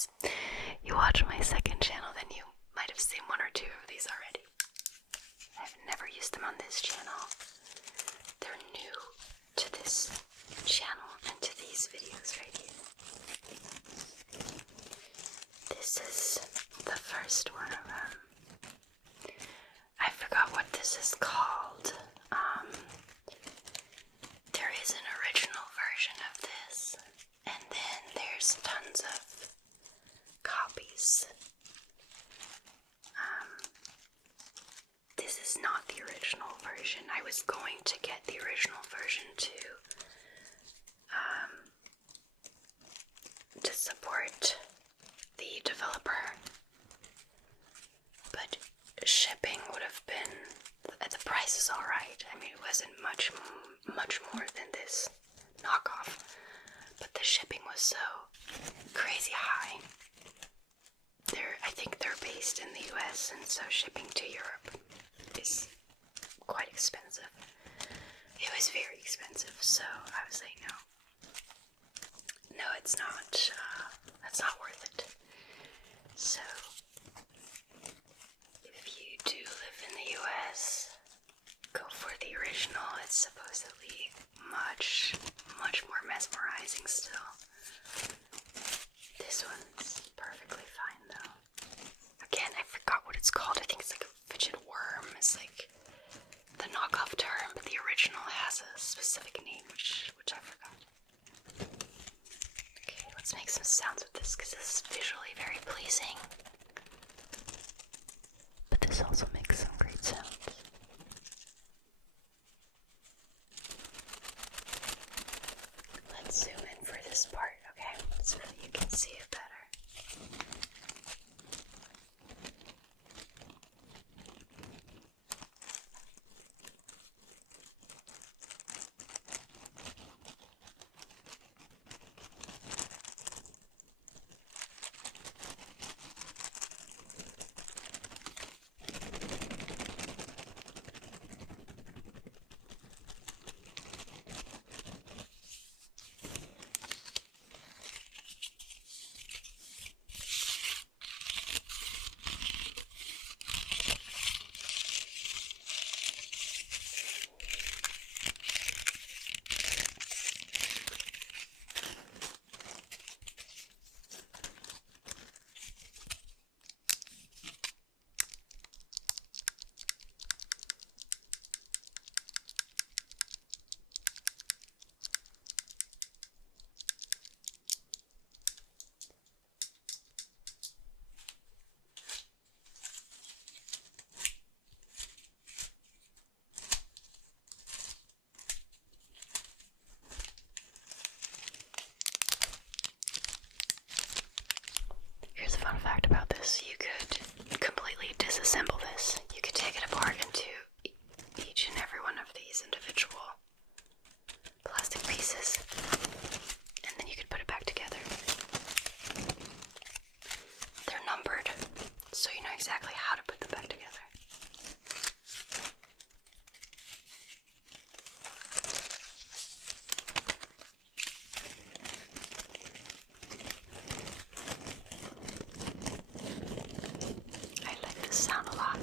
because you watch my second channel, then you might have seen one or two of these already. I've never used them on this channel. They're new to this channel and to these videos right here. This is the first one of them. I forgot what this is called. There is an original version of this, and then there's tons of copies. This is not the original version. I was going to get the original version to support the developer, but shipping would have been, the price is alright. I mean, it wasn't much more than this knockoff, but the shipping was so crazy high. I think they're based in the US, and so shipping to Europe is quite expensive. It was very expensive, so I was like, no, it's not, that's not worth it. So, if you do live in the US, go for the original. It's supposedly much more mesmerizing still. This one's perfectly fine though. Again, I forgot what it's called. I think it's like a fidget worm. It's like the knockoff term, but the original has a specific name, which I forgot. Okay, let's make some sounds with this because this is visually very pleasing. But this also makes some great sounds. Let's zoom in for this part, okay? So that you can see it better. Here's a fun fact about this. You could completely disassemble this. You could take it apart into each and every one of these individual plastic pieces, and then you could put it back together. They're numbered, so you know exactly how to put them back together. Sound a lot.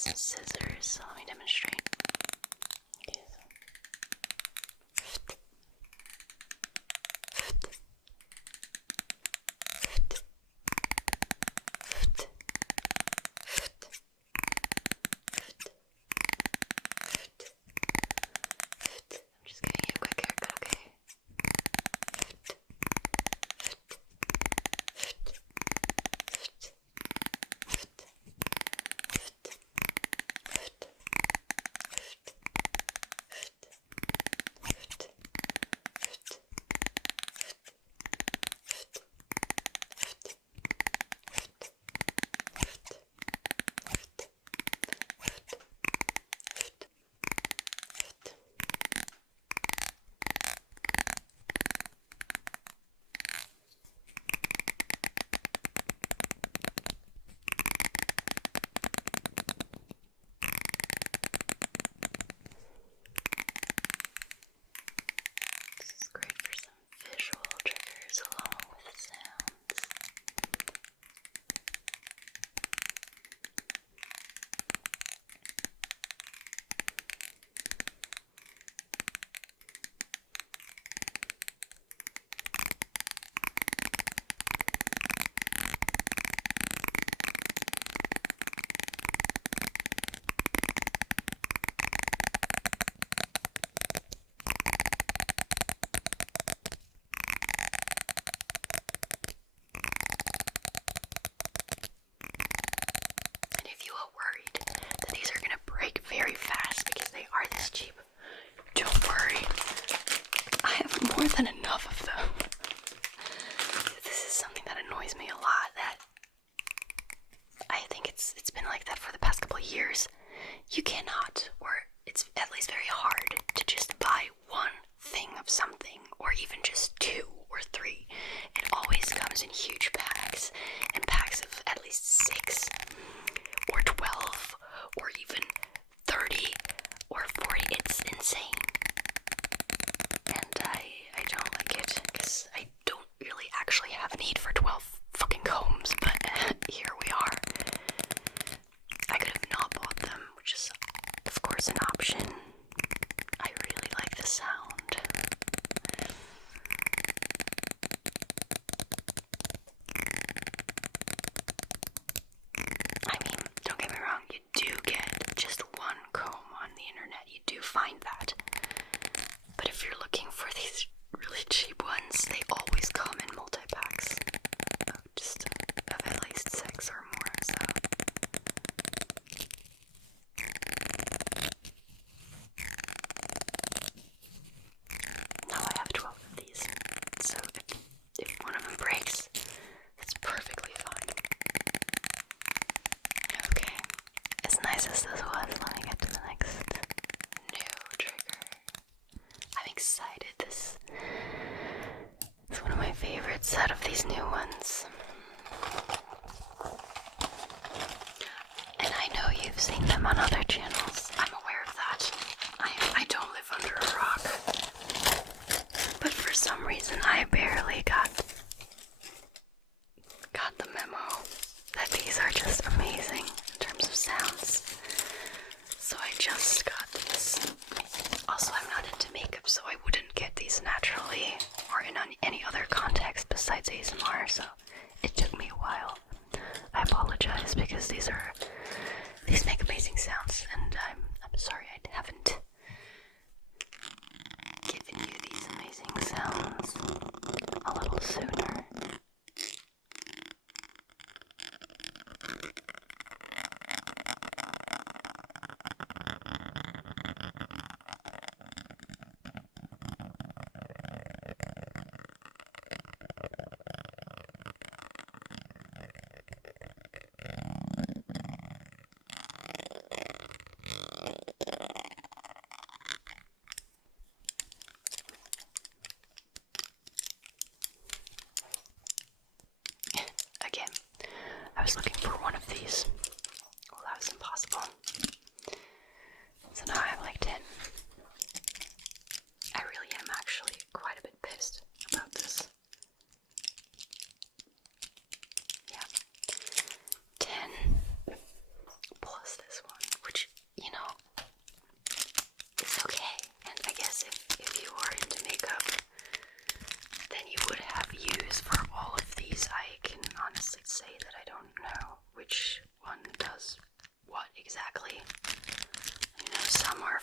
some scissors, so let me demonstrate. Okay, I'm just giving you a quick haircut, okay? This is great for some visual triggers along with sounds. And if you are worried that these are going to break very fast because they are this cheap, don't worry. I have more than enough of them. This is something that annoys me a lot, that I think it's been like that for the past couple of years. You cannot, or it's at least very hard, to just buy one thing of something, or even just 2 or 3. It always comes in huge packs, and packs of at least 6 or 12 or even 30 or 40. It's insane. And I don't like it, because I don't really actually have a need for 12 fucking combs, but here we are. I could have not bought them, which is of course an option. I really like the sound. I mean, don't get me wrong, you do get just one comb on the internet. You do find that. But if you're looking for these really cheap ones, they always come in multi-packs of at least 6 or more, so. Now I have 12 of these, so if one of them breaks, it's perfectly fine. Okay, as nice as this was, let me get to the next new trigger. I'm excited. This is one of my favorites out of these new ones. And I know you've seen them on other channels. I'm aware of that. I don't live under a rock. But for some reason I barely got the memo that these are just amazing in terms of sounds. So I just got this. Also, I'm not into makeup, so I wouldn't get these naturally or in any other context besides ASMR, so it took me a while. I apologize, because these make amazing sounds, and I'm sorry I haven't given you these amazing sounds a little sooner.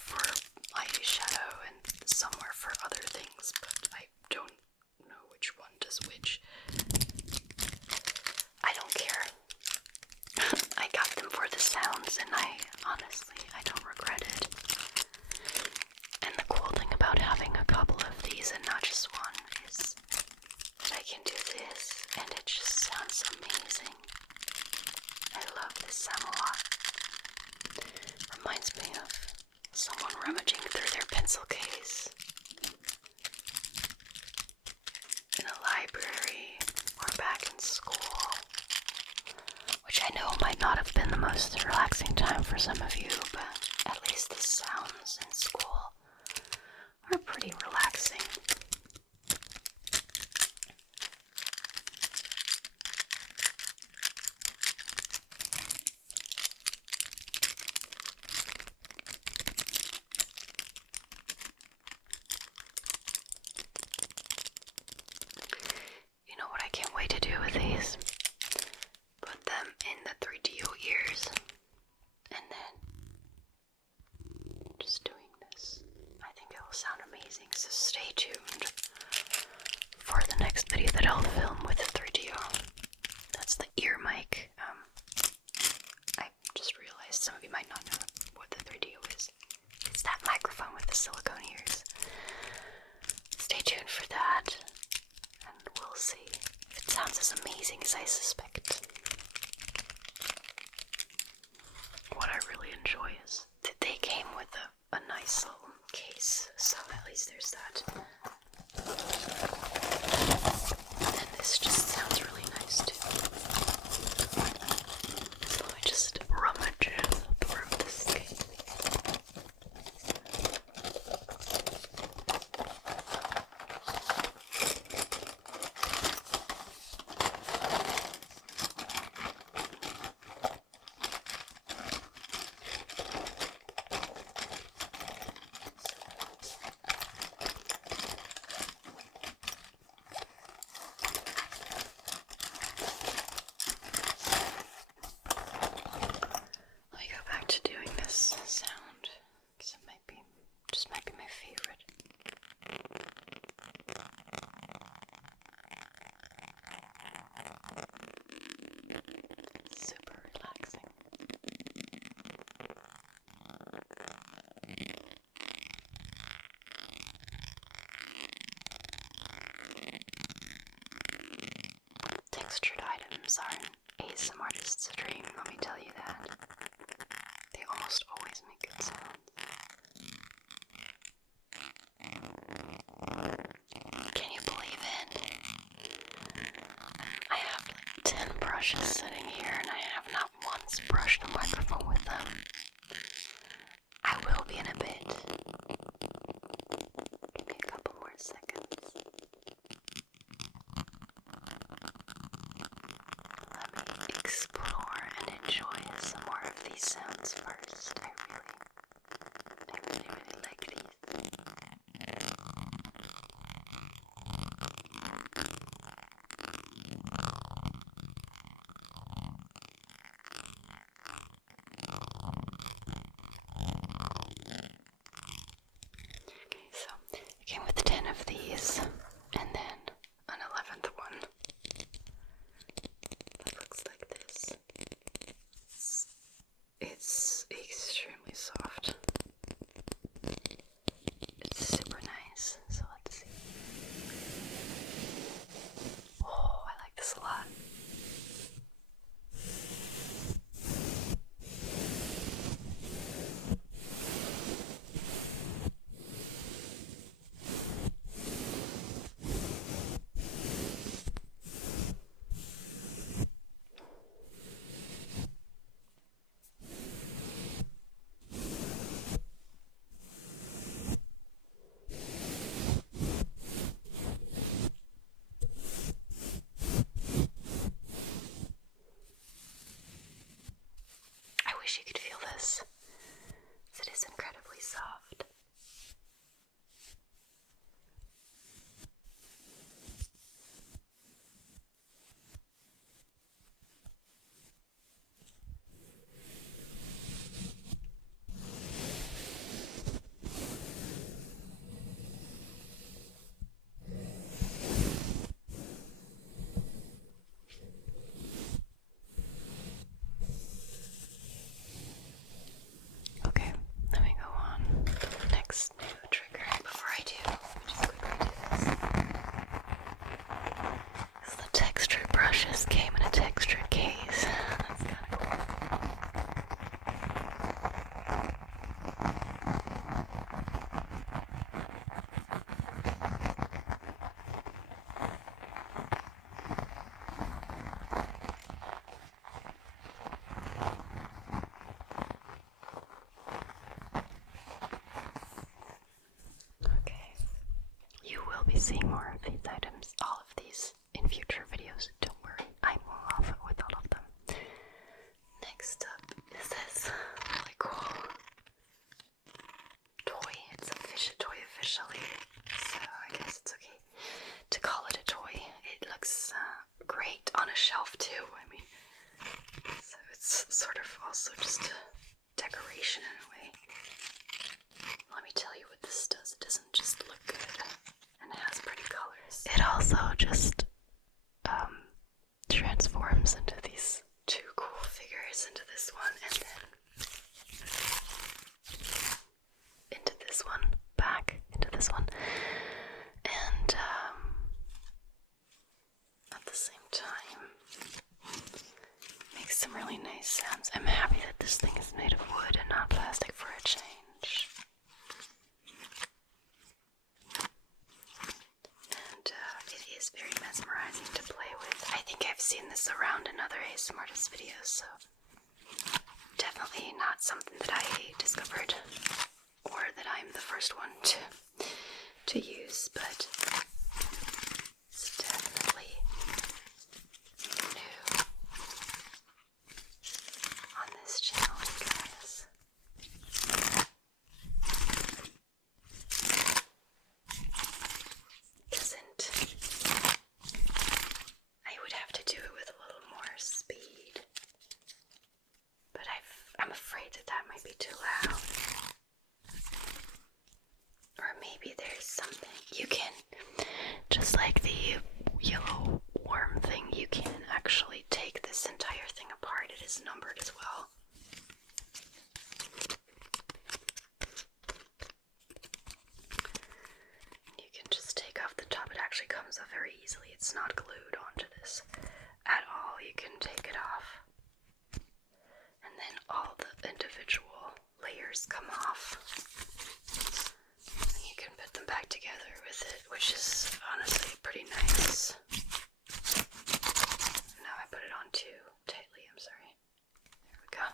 for eyeshadow and somewhere for other things, but I don't know which one does which. I don't care. I got them for the sounds, and I don't regret it. And the cool thing about having a couple of these and not just one is that I can do this, and it just sounds amazing. I love this sound a lot. Reminds me of someone rummaging through their pencil case in a library or back in school, which I know might not have been the most relaxing time for some of you, but at least the sounds in school are pretty relaxing. You know what I can't wait to do with these? Put them in the 3DO ears, and then just doing this. I think it will sound amazing, so stay tuned for the next video that I'll film with the 3DO. That's the ear mic. I just realized some of you might not know what the 3DO is. It's that microphone with the silicone ears. Stay tuned for that, and we'll see if it sounds as amazing as I suspect. What I really enjoy is that they came with a nice little case, so at least there's that. And this just sounds really nice too. So let me just rummage through this case. Let me go back to doing this sound, because it might be my favorite. Super relaxing. Textured items are an ASMR artist's dream, let me tell you that. They almost always make good sounds. Can you believe it? I have like 10 brushes sitting here, and I have not once brushed a microphone with them. I will be in a bit. Give me a couple more seconds. Let me explore and enjoy some more of these sounds first. I really like these. Okay, so it came with 10 of these, and then an 11th one that looks like this. It's extremely soft. It's super nice, so let's see. Oh, I like this a lot. I wish you could feel this. It is incredibly soft. be seeing more of these items, all of these, in future videos. Don't worry, I will off it with all of them. Next up is this really cool toy. It's a Fidget toy officially, so I guess it's okay to call it a toy. It looks great on a shelf too. I mean, so it's sort of also just a decoration in a way. Let me tell you what this does. It doesn't just look good and it has pretty colors. It also just transforms into these two cool figures, into this one and then into this one, back into this one, and at the same time makes some really nice sounds. I'm happy that this thing is made of wood and not plastic for a change. And it is very mesmerizing to play with. I think I've seen this around in other ASMR artist videos, so definitely not something that I discovered or that I'm the first one to use, but it's definitely new on this channel, you guys. I would have to do it with a little more speed, but I'm afraid that might be too loud. Or maybe there's something you can, just like the yellow worm thing, you can actually take this entire thing apart. It is numbered as well. You can just take off the top. It actually comes off very easily. It's not glued onto this at all. You can take it off. And then all the individual layers come off. And you can put them back together with it, which is honestly pretty nice. Now I put it on too tightly, I'm sorry. There we go.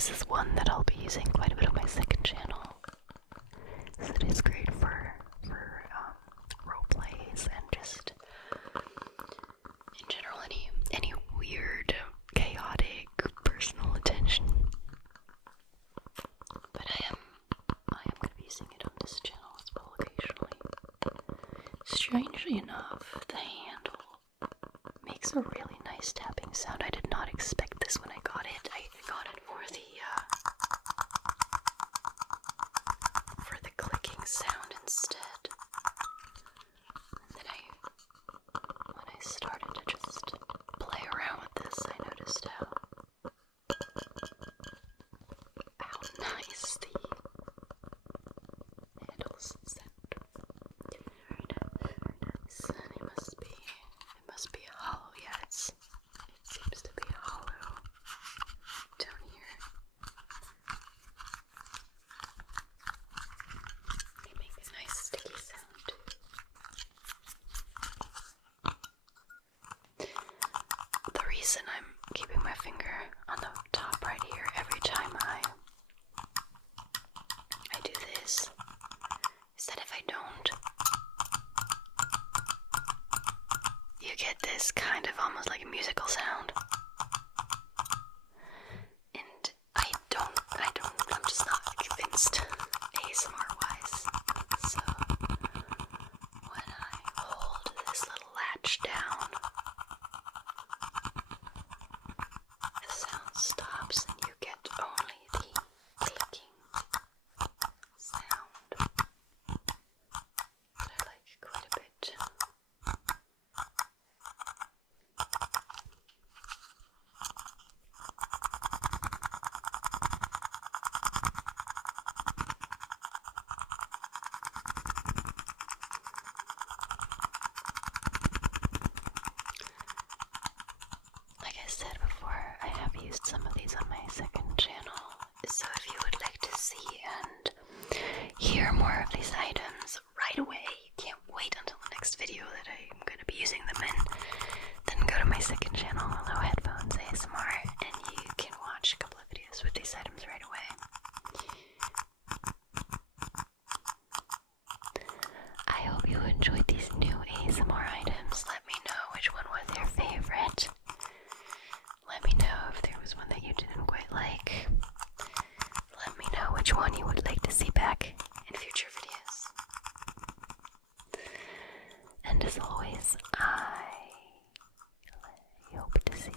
this is one that I'll be using quite a bit on my second channel. So it is great for role plays and just in general any weird, chaotic personal attention. But I am going to be using it on this channel as well occasionally. Strangely enough, the handle makes a really nice tapping sound. I did not expect this when I got it. I got it for the clicking sound instead. And then when I started to just play around with this, I noticed how nice the handles sound. Very nice. And it must be hollow. Yeah, it seems to be hollow down here. They make a nice sticky sound too. The reason I'm keeping my finger on the top right here every time I do this is that if I don't, you get this kind of almost like a musical sound. And I'm just not convinced ASMR wise. So when I hold this little latch down, the sound stops and you get only the clicking sound that I like quite a bit. Like I said before, I have used some of these on my second channel, so if you would like to see and hear more of these items right away, you can't wait until the next video that I'm going to be using them in, then go to my second channel, Hello Headphones ASMR, and you can watch a couple of videos with these items right away. I hope you enjoyed these new ASMR items. Let me know which one was your favorite. Let me know if there was one that you didn't quite like. Let me know which one you would like to see back in future videos. And as always, I hope to see